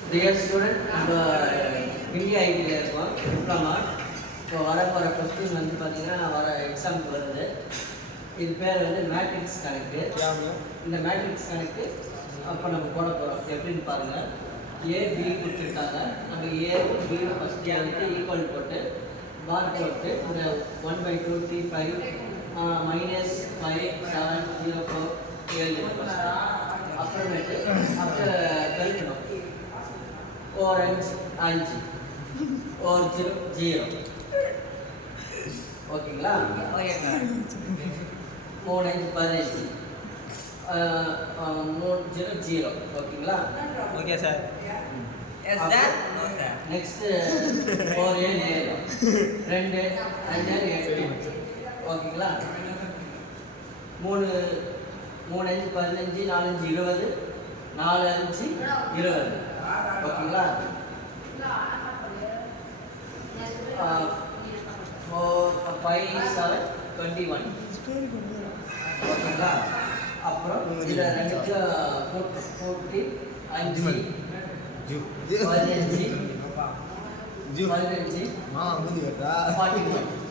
Dear student, நம்ம India ஐடியில் இருக்கோம் டிப்ளமா. இப்போ வரப்போகிற கொஸ்டின் வந்து பார்த்திங்கன்னா வர எக்ஸாமுக்கு வருது. இது பேர் வந்து மேட்ரிக்ஸ் கணக்கு. இந்த மேட்ரிக்ஸ் கணக்கு அப்போ நம்ம போட போகிறோம். எப்படின்னு பாருங்கள். ஏ பி கொடுத்துருக்காங்க. நம்ம ஏ பி ஃபஸ்ட்டு வந்து ஈக்குவல் போட்டு பார் போட்டு இந்த 1/2 3 5 -5 7 0 4 7 அப்புறமேட்டு கழிக்கணும். और 5 और 0 ஓகேங்களா? 3 5 15 3 0 ஓகேங்களா? Okay sir. Yes sir. No sir. Next 4 7 2 5 8 ஓகேங்களா? 3 5 15 4 5 20 4 5 20 ஓகேங்களா? 4 5 7 21 ஓகேங்களா? அப்புறம் இதில் ரெண்டுக்கும் கூட்டி 5 15 41